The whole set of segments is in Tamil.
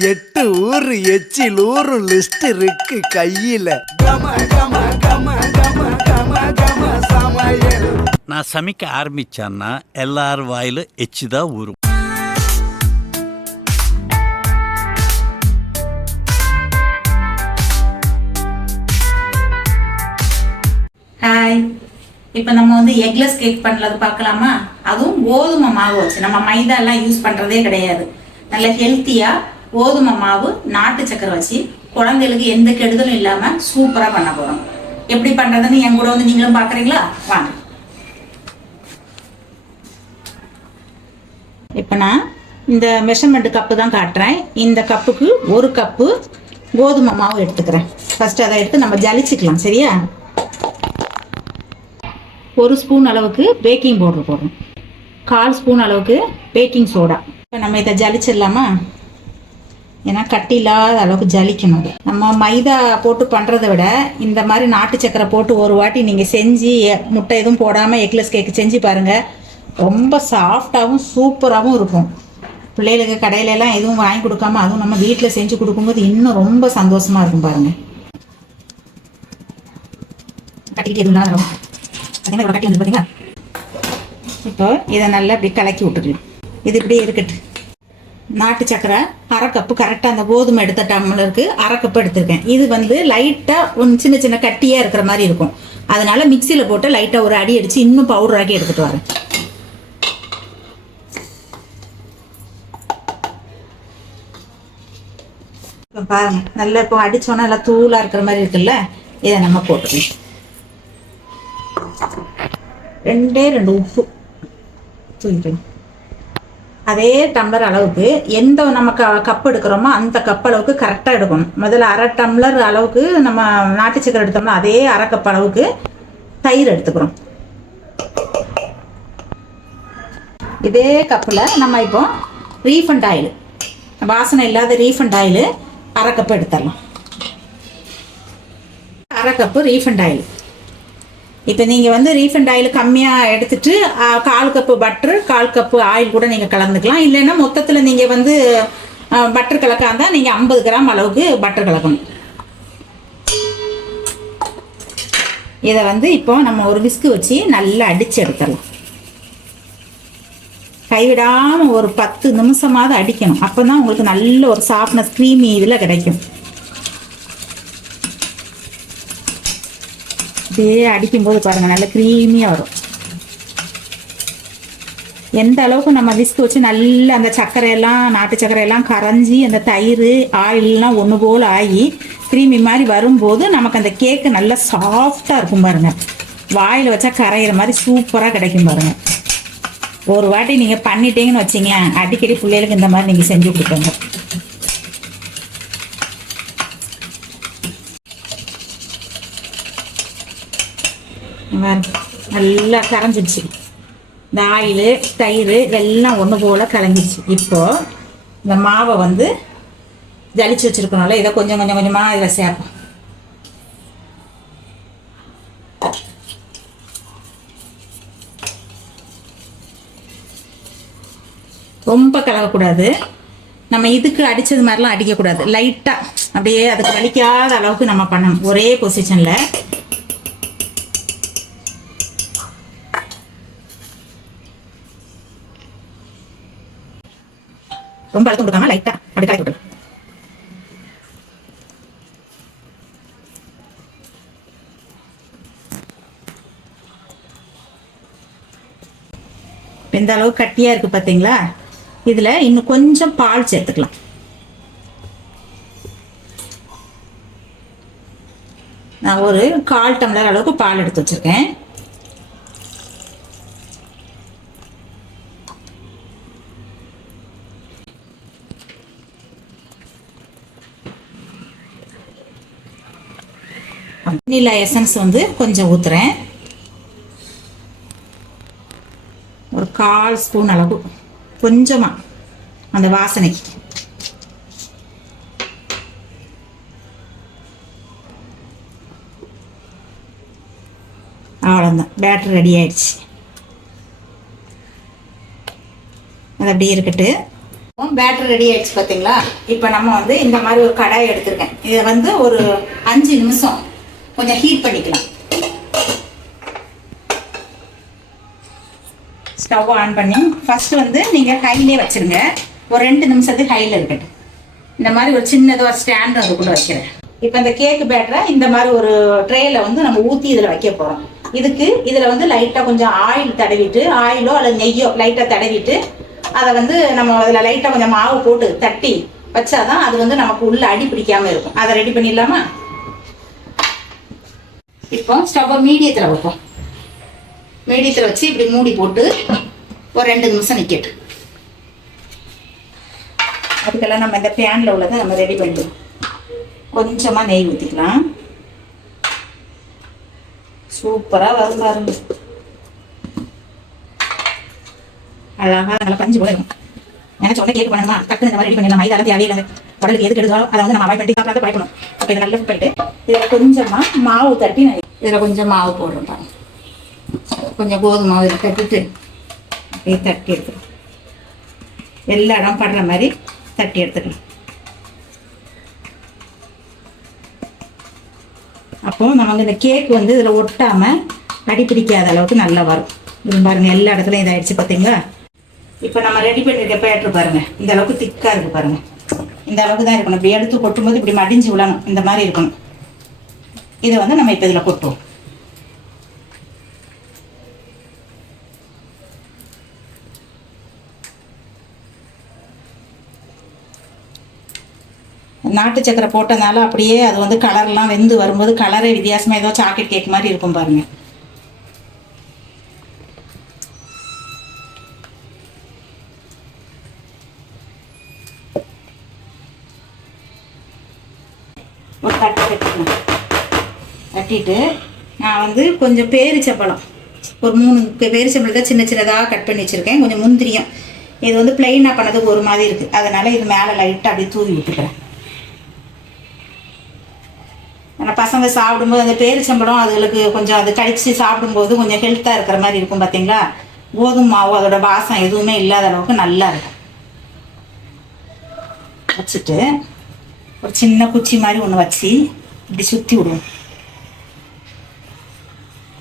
8 ஊரு எச்சில் ஊரு லிஸ்ட் இருக்கு கையில. கம கம கம கம கம கம சமையல். நான் சமைக்க ஆரம்பிச்சான்னா எல்லார் வாயில எச்சுதான் ஊரும். ஹாய், இப்போ நம்ம வந்து எக்லெஸ் கேக் பண்ணுறது பார்க்கலாமா? அதுவும் கோதுமை மாவு வச்சு. நம்ம மைதா எல்லாம் யூஸ் பண்ணுறதே கிடையாது. நல்ல ஹெல்த்தியாக கோதுமை மாவு நாட்டு சக்கரை வச்சு குழந்தைகளுக்கு எந்த கெடுதலும் இல்லாமல் சூப்பராக பண்ண போகிறோம். எப்படி பண்ணுறதுன்னு என் கூட வந்து நீங்களும் பார்க்குறீங்களா? வாங்க. இப்போ நான் இந்த மெஷர்மெண்ட் கப்பு தான் காட்டுறேன். இந்த கப்புக்கு 1 கப்பு கோதுமை மாவு எடுத்துக்கிறேன். ஃபர்ஸ்ட் அதை எடுத்து நம்ம ஜலிச்சுக்கலாம். சரியா? 1 ஸ்பூன் அளவுக்கு பேக்கிங் பவுடர் போடுறோம். 1/4 ஸ்பூன் அளவுக்கு பேக்கிங் சோடா. இப்போ நம்ம இதை ஜலிச்சிடலாமா? ஏன்னா கட்டி இல்லாத அளவுக்கு ஜலிக்கணும். நம்ம மைதா போட்டு பண்ணுறதை விட இந்த மாதிரி நாட்டு சக்கரை போட்டு ஒரு வாட்டி நீங்கள் செஞ்சு முட்டை எதுவும் போடாமல் எக்லெஸ் கேக்கு செஞ்சு பாருங்கள். ரொம்ப சாஃப்டாகவும் சூப்பராகவும் இருக்கும். பிள்ளைகளுக்கு கடையிலலாம் எதுவும் வாங்கி கொடுக்காம அதுவும் நம்ம வீட்டில் செஞ்சு கொடுக்கும்போது இன்னும் ரொம்ப சந்தோஷமாக இருக்கும். பாருங்கள், கட்டிக்கிட்டு இருந்தாலும் கட்டி வந்து பார்த்தீங்களா? இப்போ இதை நல்லா இப்படி கலக்கி விட்டுக்கலாம். இது இப்படி இருக்கட்டு. நாட்டு சக்கரை 1/2 கப்பு கரெக்டாக அந்த கோதுமை எடுத்த டம்ளருக்கு 1/2 கப்பு எடுத்திருக்கேன். இது வந்து லைட்டாக சின்ன சின்ன கட்டியாக இருக்கிற மாதிரி இருக்கும். அதனால மிக்சியில் போட்டு லைட்டாக ஒரு அடி அடித்து இன்னும் பவுடர் ஆக்கி எடுத்துகிட்டு வரேன். இப்போ பாருங்கள், நல்லா இப்போ அடித்தோன்னா நல்லா தூளாக இருக்கிற மாதிரி இருக்குல்ல. இதை நம்ம போட்டுக்கலாம். 2 உப்பு தூக்கிக்கலாம். அதே டம்ளர் அளவுக்கு எந்த நம்ம கப் எடுக்கிறோமோ அந்த கப் அளவுக்கு கரெக்டாக எடுக்கணும். முதல்ல 1/2 டம்ளர் அளவுக்கு நம்ம நாட்டு சக்கரை எடுத்தோம்னா அதே 1/2 கப் அளவுக்கு தயிர் எடுத்துக்கிறோம். இதே கப்பில் நம்ம இப்போ ரீஃபண்ட் ஆயில், வாசனை இல்லாத ரீஃபண்ட் ஆயில் 1/2 கப்பு எடுத்துடலாம். 1/2 கப்பு ரீஃபண்ட் ஆயில். இப்போ நீங்கள் வந்து ரீஃபண்ட் ஆயில் கம்மியாக எடுத்துட்டு 1/4 கப்பு பட்ரு 1/4 கப்பு ஆயில் கூட நீங்கள் கலந்துக்கலாம். இல்லைன்னா மொத்தத்தில் நீங்கள் வந்து பட்டர் கலக்காந்தா நீங்கள் 50 கிராம் அளவுக்கு பட்டர் கலக்கணும். இதை வந்து இப்போ நம்ம ஒரு விஸ்கு வச்சு நல்லா அடித்து எடுத்துடலாம். கைவிடாமல் ஒரு 10 நிமிஷமாவது அடிக்கணும். அப்போ தான் உங்களுக்கு நல்ல ஒரு சாஃப்ட்னஸ் க்ரீமி இதில் கிடைக்கும். அப்படியே அடிக்கும்போது பாருங்கள் நல்ல க்ரீமியாக வரும். எந்த அளவுக்கு நம்ம விஸ்க் வச்சு நல்லா அந்த சர்க்கரையெல்லாம் நாட்டு சர்க்கரையெல்லாம் கரைஞ்சி அந்த தயிர் ஆயிலெலாம் ஒன்று போல் ஆகி க்ரீமி மாதிரி வரும்போது நமக்கு அந்த கேக்கு நல்லா சாஃப்டாக இருக்கும். பாருங்கள், வாயில் வச்சா கரையிற மாதிரி சூப்பராக கிடைக்கும். பாருங்கள், ஒரு வாட்டி நீங்கள் பண்ணிட்டீங்கன்னு வச்சிங்க, அடிக்கடி பிள்ளைகளுக்கு இந்த மாதிரி நீங்கள் செஞ்சு கொடுப்பீங்க. நல்லா கரைஞ்சிடுச்சு. இந்த ஆயில் தயிர் எல்லாம் ஒன்று போல் கலங்கிடுச்சு. இப்போது இந்த மாவை வந்து ஜலிச்சு வச்சுருக்கணும்ல, இதை கொஞ்சம் கொஞ்சம் கொஞ்சமாக இதில் சேர்ப்போம். ரொம்ப கலக்கக்கூடாது. நம்ம இதுக்கு அடித்தது மாதிரிலாம் அடிக்கக்கூடாது. லைட்டாக அப்படியே அதுக்கு வலிக்காத அளவுக்கு நம்ம பண்ணணும். ஒரே பொசிஷனில் ரொம்ப அழுத்தம் கொடுக்காம லைட்டாக அப்படி கலக்கி விட்டுருங்க. இந்த அளவுக்கு கட்டியாக இருக்குது பார்த்தீங்களா? இதில் இன்னும் கொஞ்சம் பால் சேர்த்துக்கலாம். நான் ஒரு 1/4 டம்ளர் அளவுக்கு பால் எடுத்து வச்சுருக்கேன். வெண்ணிலா எசன்ஸ் வந்து கொஞ்சம் ஊற்றுறேன். ஒரு 1/4 ஸ்பூன் அளவு, கொஞ்சமாக அந்த வாசனைக்கு. அவ்வளோதான், பேட்டர் ரெடி ஆயிடுச்சு. அது அப்படியே இருக்கட்டு. பேட்டர் ரெடி ஆயிடுச்சு பார்த்தீங்களா? இப்போ நம்ம வந்து இந்த மாதிரி ஒரு கடாய் எடுத்திருக்கேன். இதை வந்து ஒரு 5 நிமிஷம் கொஞ்சம் ஹீட் பண்ணிக்கலாம். ஸ்டவ் ஆன் பண்ணி ஃபர்ஸ்ட் வந்து நீங்கள் ஹைலே வச்சுருங்க. ஒரு 2 நிமிஷத்துக்கு ஹையில் இருக்கட்டும். இந்த மாதிரி ஒரு சின்னதாக ஒரு ஸ்டாண்ட் அதுக்குள்ளே வைக்கிறேன். இப்போ இந்த கேக்கு பேட்டரை இந்த மாதிரி ஒரு ட்ரேயில் வந்து நம்ம ஊற்றி இதில் வைக்க போகிறோம். இதில் வந்து லைட்டாக கொஞ்சம் ஆயில் தடவிட்டு, ஆயிலோ அல்லது நெய்யோ லைட்டாக தடவிட்டு அதை வந்து நம்ம அதில் லைட்டாக கொஞ்சம் மாவு போட்டு தட்டி வச்சாதான் அது வந்து நமக்கு உள்ள அடி பிடிக்காமல் இருக்கும். அதை ரெடி பண்ணிடலாமா? இப்போ ஸ்டவ்வை மீடியத்தில் வைப்போம். மீடியத்தில் வச்சு இப்படி மூடி போட்டு ஒரு 2 நிமிஷம் நிற்கட்டும். அதுக்கெல்லாம் நம்ம இந்த பேனில் உள்ளதை நம்ம ரெடி பண்ணிடுவோம். கொஞ்சமாக நெய் ஊற்றிக்கலாம். சூப்பராக வரும் பாருங்க. அழகாக நல்லா பஞ்சு போல இருக்கும். எனக்கு சொன்ன கேக் பண்ணணுமா, டக்குனு இந்த மாதிரி ரெடி பண்ணிடலாம். மைதால தேவையில்லை, உடலுக்கு எதுக்கு எடுத்தாலும் அதை வந்து நம்ம அவாய்ட் பண்ணி சாப்பிடாத பழக்கணும். அப்போ இதை நல்லா பண்ணிட்டு இதில் கொஞ்சமாக மாவு தட்டி இதில் கொஞ்சம் மாவு போடுறோம் பாருங்க. கொஞ்சம் கோதுமை மாவு இதில் தட்டிட்டு அப்படியே தட்டி எடுத்துக்கலாம். எல்லா இடம் படுற மாதிரி தட்டி எடுத்துக்கலாம். அப்போ நமக்கு இந்த கேக் வந்து இதில் ஒட்டாமல் அடி பிடிக்காத அளவுக்கு நல்லா வரும். இது பாருங்க, எல்லா இடத்துலையும் இதாகிடுச்சு பார்த்தீங்களா? இப்போ நம்ம ரெடி பண்ணியிருக்க பேட்டர் பாருங்க, இந்த அளவுக்கு திக்காக இருக்குது பாருங்க. இந்த அளவுக்கு தான் இருக்கணும். இப்படி எடுத்து கொட்டும்போது இப்படி மடிஞ்சு விழணும், இந்த மாதிரி இருக்கணும். இதை வந்து நம்ம இப்போ இதில் கொட்டுவோம். நாட்டு சக்கரை போட்டனால அப்படியே அது வந்து கலர்லாம் வெந்து வரும்போது கலரே வித்தியாசமாக ஏதோ சாக்லேட் கேக் மாதிரி இருக்கும் பாருங்க. ஒரு தட்டை தட்டிட்டு நான் வந்து கொஞ்சம் பேரிச்சம்பழம், ஒரு 3 பேரிச்சம்பழத்தை சின்ன சின்னதாக கட் பண்ணி வச்சுருக்கேன். கொஞ்சம் முந்திரியும். இது வந்து பிளெயினாக பண்ணதுக்கு ஒரு மாதிரி இருக்குது, அதனால் இது மேலே லைட்டாக அப்படியே தூவி விட்டுக்கிறேன். ஆனால் பசங்க சாப்பிடும்போது அந்த பேரிச்சம்பழம் அதுகளுக்கு கொஞ்சம் அது கடிச்சு சாப்பிடும்போது கொஞ்சம் ஹெல்த்தாக இருக்கிற மாதிரி இருக்கும் பார்த்தீங்களா? கோதுமை மாவு அதோட வாசம் எதுவுமே இல்லாத அளவுக்கு நல்லா இருக்கும். வச்சுட்டு ஒரு சின்ன குச்சி மாதிரி ஒன்று வச்சு இப்படி சுற்றி விடுவோம்.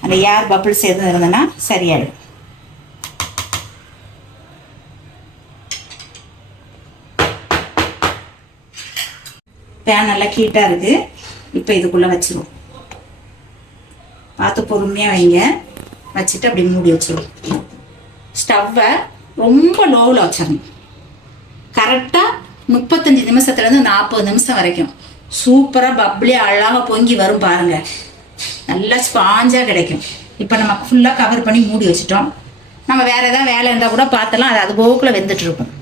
அந்த ஏர் பபிள்ஸ் எதுவும் இருந்ததுன்னா சரியாயிடும். பேன் நல்லா ஹீட்டாக இருக்குது. இப்போ இதுக்குள்ளே வச்சிருவோம். பார்த்து பொறுமையாக வைங்க. வச்சுட்டு அப்படி மூடி வச்சிருவோம். ஸ்டவ்வை ரொம்ப லோவில் வச்சிடணும். கரெக்டாக 35 நிமிஷத்துலேருந்து 40 நிமிஷம் வரைக்கும் சூப்பராக பப்ளியாக அழகாக பொங்கி வரும் பாருங்கள். நல்லா ஸ்பாஞ்சாக கிடைக்கும். இப்போ நம்ம ஃபுல்லாக கவர் பண்ணி மூடி வச்சிட்டோம். நம்ம வேறு எதாவது வேலை இருந்தால் கூட பார்த்தலாம், அது போக்கில் வெந்துட்டுருக்கும்.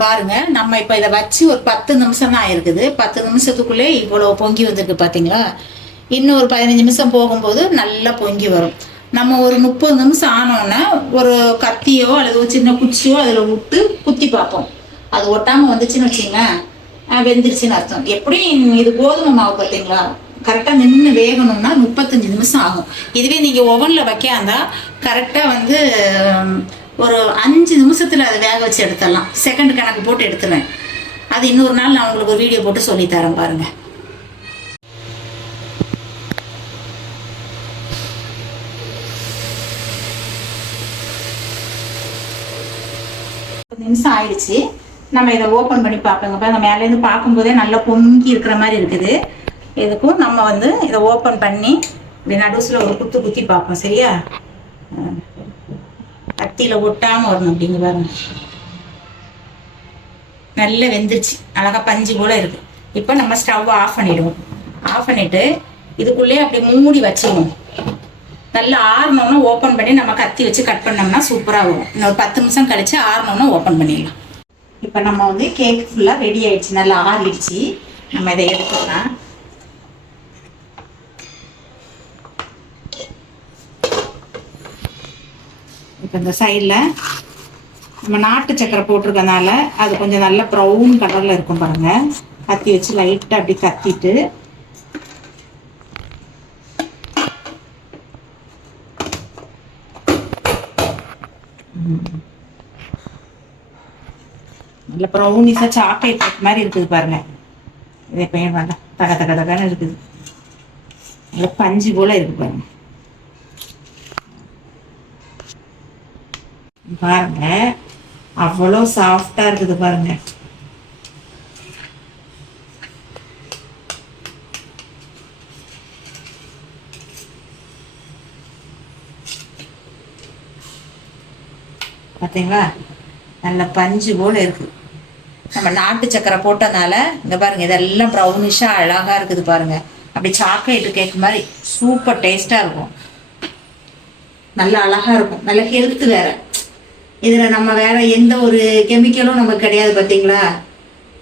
பாருங்க, நம்ம இப்போ இதை வச்சு ஒரு 10 நிமிஷம் தான் ஆயிருக்குது. 10 நிமிஷத்துக்குள்ளே இவ்வளோ பொங்கி வந்திருக்கு பார்த்தீங்களா? இன்னும் ஒரு 15 நிமிஷம் போகும்போது நல்லா பொங்கி வரும். நம்ம ஒரு 30 நிமிஷம் ஆனோன்னா ஒரு கத்தியோ அல்லது ஒரு சின்ன குச்சியோ அதில் விட்டு குத்தி பார்ப்போம். அது ஒட்டாமல் வந்துச்சுன்னு வச்சிங்களேன், வெந்துருச்சுன்னு அர்த்தம். எப்படி இது கோதுமை மாவு பார்த்தீங்களா? கரெக்டாக நின்று வேகணும்னா 35 நிமிஷம் ஆகும். இதுவே நீங்கள் ஓவனில் வைக்காந்தா கரெக்டாக வந்து ஒரு 5 நிமிஷத்தில் அதை வேக வச்சு எடுத்துடலாம். செகண்ட் கணக்கு போட்டு எடுத்துருவேன். அது இன்னொரு நாள் நான் உங்களுக்கு ஒரு வீடியோ போட்டு சொல்லித்தரேன் பாருங்கள். நிமிஷம் ஆயிடுச்சு. நம்ம இதை ஓப்பன் பண்ணி பார்ப்போங்க. நம்ம மேலேருந்து பார்க்கும்போதே நல்லா பொங்கி இருக்கிற மாதிரி இருக்குது. இதுக்கும் நம்ம வந்து இதை ஓப்பன் பண்ணி இப்படி நடுசில் ஒரு குத்தி பார்ப்போம். சரியா? கத்தியில் ஒட்டாமல் வரணும். அப்படிங்க பாருங்க, நல்லா வெந்துருச்சு. அழகாக பஞ்சு போல் இருக்குது. இப்போ நம்ம ஸ்டவ் ஆஃப் பண்ணிவிடுவோம். ஆஃப் பண்ணிவிட்டு இதுக்குள்ளே அப்படி மூடி வச்சுருவோம். நல்லா ஆறணும்னா ஓப்பன் பண்ணி நம்ம கத்தி வச்சு கட் பண்ணோம்னா சூப்பராக வரும். இன்னொரு 10 நிமிஷம் கழிச்சு ஆறணும்னா ஓப்பன் பண்ணிடலாம். இப்போ நம்ம வந்து கேக் ஃபுல்லாக ரெடி ஆயிடுச்சு. நல்லா ஆறிடுச்சு. நம்ம இதை எடுத்துக்கலாம். இப்போ இந்த சைடில் நம்ம நாட்டு சக்கரை போட்டிருக்கனால அது கொஞ்சம் நல்ல ப்ரௌன் கலரில் இருக்கும் பாருங்கள். கத்தி வச்சு லைட்டாக அப்படி கத்திட்டு நல்ல ப்ரௌனிஸாக சாக்லேட் மாதிரி இருக்குது பாருங்க. இதே பையன் வேண்டாம், தக தக தகன்னு இருக்குது, நல்ல பஞ்சு போல இருக்கு பாருங்க. பாருங்க அவ்வளோ சாஃப்டா இருக்குது பாருங்க. பார்த்தீங்களா, நல்ல பஞ்சு போல இருக்கு. நம்ம நாட்டு சக்கரை போட்டதுனால இங்க பாருங்க இதெல்லாம் ப்ரௌனிஷா அழகா இருக்குது பாருங்க. அப்படி சாக்லேட் கேக் மாதிரி சூப்பர் டேஸ்டா இருக்கும், நல்ல அழகா இருக்கும், நல்ல ஹெல்த் வேற. இதுல நம்ம வேற எந்த ஒரு கெமிக்கலும் நமக்கு கிடையாது பார்த்தீங்களா.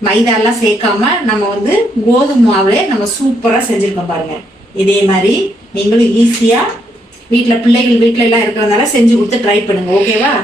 மைதாலாம் சேர்க்காம நம்ம வந்து கோதுமை மாவுலே நம்ம சூப்பரா செஞ்சிருக்கோம் பாருங்க. இதே மாதிரி நீங்களும் ஈஸியா வீட்டில் பிள்ளைகள் வீட்டில எல்லாம் இருக்கிறதுனால செஞ்சு கொடுத்து ட்ரை பண்ணுங்க. ஓகேவா?